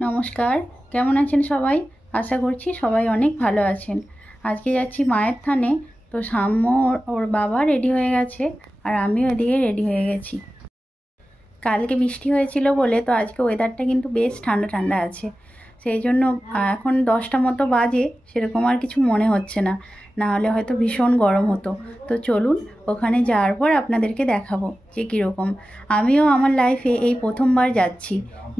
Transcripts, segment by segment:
নমস্কার, কেমন আছেন সবাই? আশা করছি সবাই অনেক ভালো আছেন। আজকে যাচ্ছি মায়ের থানে। তো সাম্য ওর বাবা রেডি হয়ে গেছে আর আমিও এদিকে রেডি হয়ে গেছি। কালকে বৃষ্টি হয়েছিল বলে তো আজকে ওয়েদারটা কিন্তু বেশ ঠান্ডা ঠান্ডা আছে। সেই জন্য এখন 10টা মতো বাজে, সেরকম আর কিছু মনে হচ্ছে না, না হলে হয়তো ভীষণ গরম হতো। তো চলুন ওখানে যাওয়ার পর আপনাদেরকে দেখাবো যে কীরকম। আমিও আমার লাইফে এই প্রথমবার যাচ্ছি।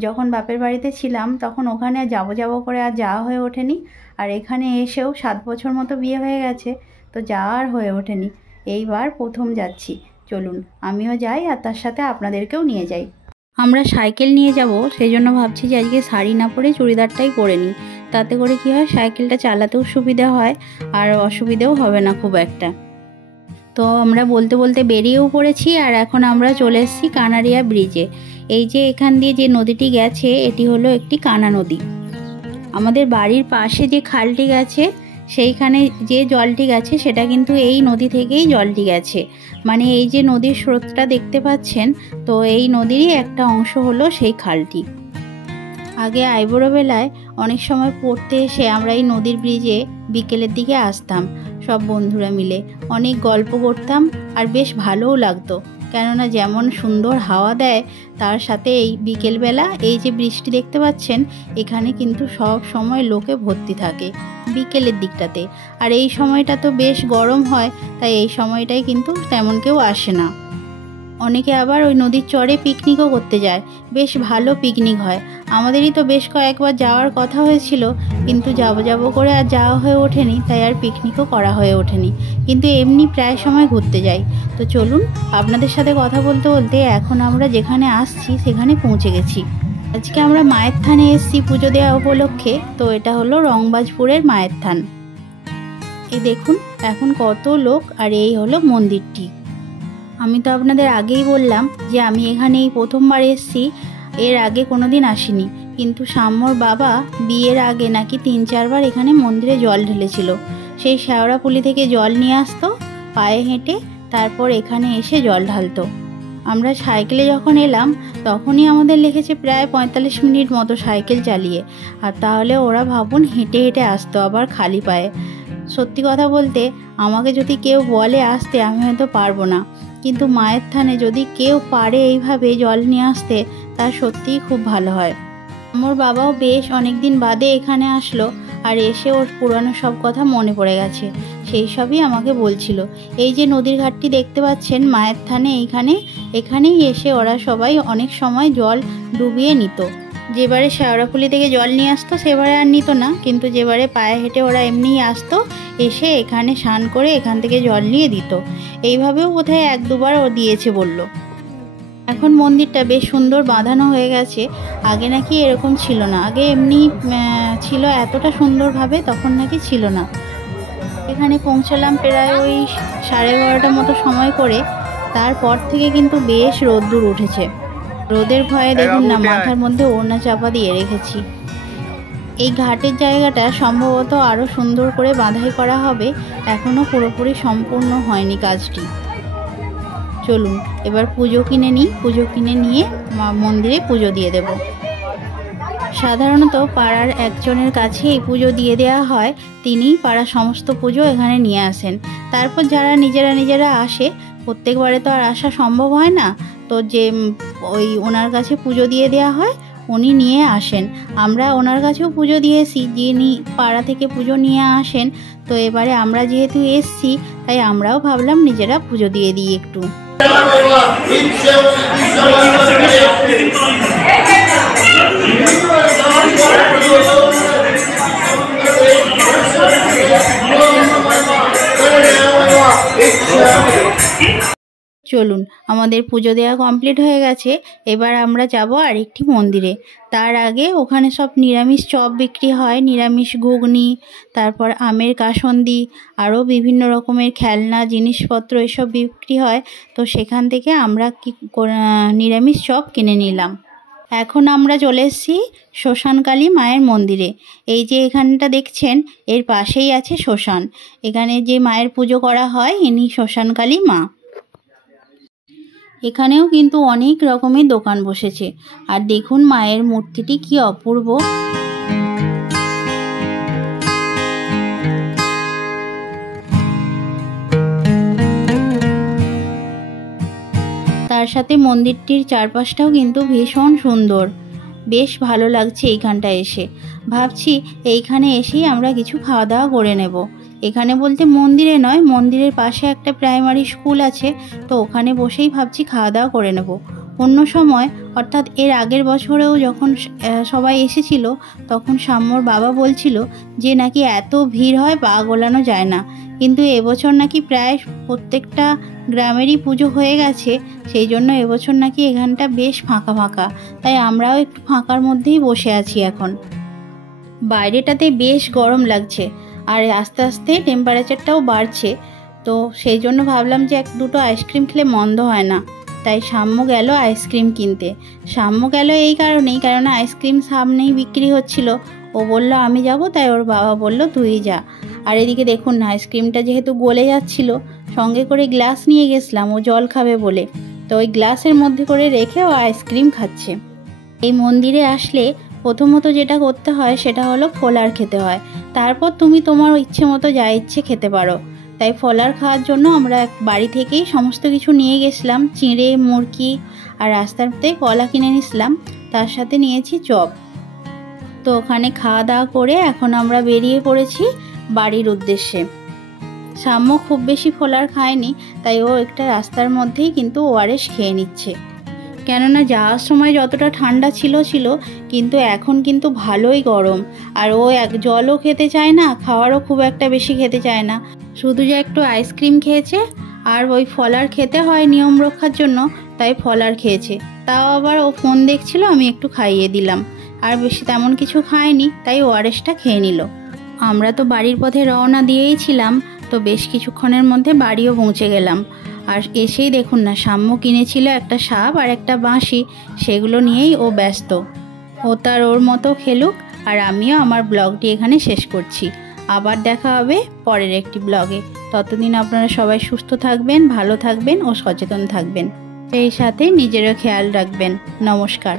যখন বাপের বাড়িতে ছিলাম তখন ওখানে যাব যাব করে আর যাওয়া হয়ে ওঠেনি, আর এখানে এসেও 7 বছর মতো বিয়ে হয়ে গেছে, তো যাওয়া আর হয়ে ওঠেনি। এইবার প্রথম যাচ্ছি। চলুন আমিও যাই আর তার সাথে আপনাদেরকেও নিয়ে যাই। আমরা সাইকেল নিয়ে যাব, সেই জন্য ভাবছি যে আজকে শাড়ি না পরে চুড়িদারটাই পরে নিই। তাতে করে কি হয়, সাইকেলটা চালাতেও সুবিধা হয় আর অসুবিধেও হবে না খুব একটা। তো আমরা বলতে বলতে বেরিয়েও পড়েছি আর এখন আমরা চলে এসেছি কানাড়িয়া ব্রিজে। এই যে এখান দিয়ে যে নদীটি গেছে এটি হলো একটি কানা নদী। আমাদের বাড়ির পাশে যে খালটি গেছে সেইখানে যে জলটি গেছে সেটা কিন্তু এই নদী থেকেই জলটি গেছে। মানে এই যে নদীর স্রোতটা দেখতে পাচ্ছেন, তো এই নদীরই একটা অংশ হলো সেই খালটি। আগে আইবুড়ো বেলায় অনেক সময় পড়তে এসে আমরা এই নদীর ব্রিজে বিকেলের দিকে আসতাম সব বন্ধুরা মিলে, অনেক গল্প করতাম আর বেশ ভালোও লাগতো। কেননা যেমন সুন্দর হাওয়া দেয়, তার সাথে এই বিকেলবেলা এই যে বৃষ্টি দেখতে পাচ্ছেন, এখানে কিন্তু সব সময় লোকে ভর্তি থাকে বিকেলের দিকটাতে। আর এই সময়টা তো বেশ গরম হয়, তাই এই সময়টাই কিন্তু তেমন কেউ আসে না। অনেকে আবার ওই নদীর চরে পিকনিকও করতে যায়, বেশ ভালো পিকনিক হয়। আমাদেরই তো বেশ কয়েকবার যাওয়ার কথা হয়েছিল, কিন্তু যাবো করে আর যাওয়া হয়ে ওঠেনি, তাই আর পিকনিকও করা হয়ে ওঠেনি। কিন্তু এমনি প্রায় সময় ঘুরতে যাই। তো চলুন আপনাদের সাথে কথা বলতে বলতে এখন আমরা যেখানে আসছি সেখানে পৌঁছে গেছি। আজকে আমরা মায়ের থানে এসেছি পুজো দেওয়া উপলক্ষে। তো এটা হলো রংবাজপুরের মায়ের থান। এই দেখুন এখন কত লোক, আর এই হলো মন্দিরটি। আমি তো আপনাদের আগেই বললাম যে আমি এখানে এই প্রথমবার এসেছি, এর আগে কোনো দিন আসিনি। কিন্তু সাম্যর বাবা বিয়ের আগে নাকি 3-4 বার এখানে মন্দিরে জল ঢেলেছিল। সেই শেওড়াপুলি থেকে জল নিয়ে আসতো পায়ে হেঁটে, তারপর এখানে এসে জল ঢালতো। আমরা সাইকেলে যখন এলাম তখনই আমাদের লেগেছে প্রায় 45 মিনিট মতো সাইকেল চালিয়ে। আর তাহলে ওরা ভাবুন হেঁটে হেঁটে আসতো, আবার খালি পায়ে। সত্যি কথা বলতে আমাকে যদি কেউ বলে আসতে, আমি হয়তো পারবো না, কিন্তু মায়ের থানে যদি কেউ পারে এইভাবে জল নিয়ে আসতে, তার সত্যিই খুব ভালো হয়। আমার বাবাও বেশ অনেক দিন বাদে এখানে আসলো, আর এসে ওর পুরানো সব কথা মনে পড়ে গেছে, সেই সবই আমাকে বলছিল। এই যে নদীর ঘাটটি দেখতে পাচ্ছেন মায়ের থানে, এখানেই এসে ওরা সবাই অনেক সময় জল ডুবিয়ে নিত। যেবারে শেওড়াফুলি থেকে জল নিয়ে আসতো সেবারে আর নিত না, কিন্তু যেবারে পায়ে হেঁটে ওরা এমনিই আসতো, এসে এখানে স্নান করে এখান থেকে জল নিয়ে দিত। এইভাবেও বোধহয় 1-2 বার ও দিয়েছে বলল। এখন মন্দিরটা বেশ সুন্দর বাঁধানো হয়ে গেছে, আগে নাকি এরকম ছিল না। আগে এমনি ছিল এতটা সুন্দরভাবে, তখন নাকি ছিল না। এখানে পৌঁছলাম প্রায় ওই 11:30 মতো সময় করে। তারপর থেকে কিন্তু বেশ রোদ্দুর উঠেছে। রোদের ভয়ে দেখুন না মাথার মধ্যে ওড়না চাপা দিয়ে রেখেছি। এই ঘাটের জায়গাটা সম্ভবত আরও সুন্দর করে বাঁধাই করা হবে, এখনও পুরোপুরি সম্পূর্ণ হয়নি কাজটি। চলুন এবার পুজো কিনে নিই, পুজো কিনে নিয়ে মন্দিরে পুজো দিয়ে দেব। সাধারণত পাড়ার একজনের কাছে এই পুজো দিয়ে দেওয়া হয়, তিনিই পাড়ার সমস্ত পুজো এখানে নিয়ে আসেন। তারপর যারা নিজেরা আসে, প্রত্যেকবারে তো আর আসা সম্ভব হয় না, তো যে ওই ওনার কাছে পুজো দিয়ে দেওয়া হয়, উনি নিয়ে আসেন। আমরা ওনার কাছেও পুজো দিয়েছি, যিনি পাড়া থেকে পুজো নিয়ে আসেন। তো এবারে আমরা যেহেতু এসছি, তাই আমরাও ভাবলাম নিজেরা পুজো দিয়ে দিই একটু। চলুন আমাদের পুজো দেওয়া কমপ্লিট হয়ে গেছে, এবার আমরা যাব আরেকটি মন্দিরে। তার আগে ওখানে সব নিরামিষ চপ বিক্রি হয়, নিরামিষ ঘুগনি, তারপর আমের কাসন্দি, আরও বিভিন্ন রকমের খেলনা জিনিসপত্র এসব বিক্রি হয়। তো সেখান থেকে আমরা নিরামিষ চপ কিনে নিলাম। এখন আমরা চলে এসেছি শ্মশানকালী মায়ের মন্দিরে। এই যে এখানটা দেখছেন, এর পাশেই আছে শ্মশান। এখানে যে মায়ের পুজো করা হয়, ইনি শ্মশানকালী মা। এখানেও কিন্তু অনেক রকমের দোকান বসেছে। আর দেখুন মায়ের মূর্তিটি কি অপূর্ব। তার সাথে মন্দিরটির চারপাশটাও কিন্তু ভীষণ সুন্দর, বেশ ভালো লাগছে এইখানটায় এসে। ভাবছি এইখানে এসেই আমরা কিছু খাওয়া দাওয়া করে নেব। এখানে বলতে মন্দিরে নয়, মন্দিরের পাশে একটা প্রাইমারি স্কুল আছে, তো ওখানে বসেই ভাবছি খাওয়া দাওয়া করে নেব। অন্য সময় অর্থাৎ এর আগের বছরেও যখন সবাই এসেছিল তখন সাম্যর বাবা বলছিল যে নাকি এত ভিড় হয় পা গোলানো যায় না, কিন্তু এবছর নাকি প্রায় প্রত্যেকটা গ্রামেরই পুজো হয়ে গেছে, সেই জন্য এবছর নাকি এখানটা বেশ ফাঁকা ফাঁকা। তাই আমরাও একটু ফাঁকার মধ্যেই বসে আছি এখন। বাইরেটাতে বেশ গরম লাগছে আর আস্তে আস্তে টেম্পারেচারটাও বাড়ছে, তো সেই জন্য ভাবলাম যে এক দুটো আইসক্রিম খেলে মন্দ হয় না। তাই সাম্য গেল আইসক্রিম কিনতে। সাম্য গেল এই কারণেই, কারণ আইসক্রিম সামনেই বিক্রি হচ্ছিল। ও বলল আমি যাব, তাই ওর বাবা বলল তুই যা। আর এদিকে দেখুন না, আইসক্রিমটা যেহেতু গলে যাচ্ছিল, সঙ্গে করে গ্লাস নিয়ে গেছিলাম ও জল খাবে বলে, তো ওই গ্লাসের মধ্যে করে রেখে ও আইসক্রিম খাচ্ছে। এই মন্দিরে আসলে প্রথমত যেটা করতে হয় সেটা হলো ফলার খেতে হয়, তারপর তুমি তোমার ইচ্ছে মতো যা ইচ্ছে খেতে পারো। তাই ফলার খাওয়ার জন্য আমরা বাড়ি থেকেই সমস্ত কিছু নিয়ে গেছিলাম, চিঁড়ে, মুরকি, আর রাস্তাতে কলা কিনে নিয়েছিলাম, তার সাথে নিয়েছি চপ। তো ওখানে খাওয়া দাওয়া করে এখন আমরা বেরিয়ে পড়েছি বাড়ির উদ্দেশ্যে। সাম্য খুব বেশি ফলার খায়নি, তাই ও একটা রাস্তার মধ্যেই কিন্তু ওআরএস খেয়ে নিচ্ছে। কেননা যাওয়ার সময় যতটা ঠান্ডা ছিল, কিন্তু এখন কিন্তু ভালোই গরম। আর ও জলও খেতে চায় না, খাওয়ারও খুব একটা বেশি খেতে চায় না, শুধু যে একটু আইসক্রিম খেয়েছে আর ওই ফলার খেতে হয় নিয়ম রক্ষার জন্য, তাই ফলার খেয়েছে। তাও আবার ও ফোন দেখছিল, আমি একটু খাইয়ে দিলাম, আর বেশি তেমন কিছু খায়নি, তাই ওআরএসটা খেয়ে নিল। আমরা তো বাড়ির পথে রওনা দিয়েই ছিলাম, তো বেশ কিছুক্ষণের মধ্যে বাড়িও পৌঁছে গেলাম। আর এসেই দেখুন না, সাম্য কিনেছিল একটা সাপ আর একটা বাঁশি, সেগুলো নিয়েই ও ব্যস্ত। ও তার ওর মতো খেলুক, আর আমিও আমার ব্লগটি এখানে শেষ করছি। আবার দেখা হবে পরের একটি ব্লগে। ততদিন আপনারা সবাই সুস্থ থাকবেন, ভালো থাকবেন ও সচেতন থাকবেন, সেই সাথে নিজেরও খেয়াল রাখবেন। নমস্কার।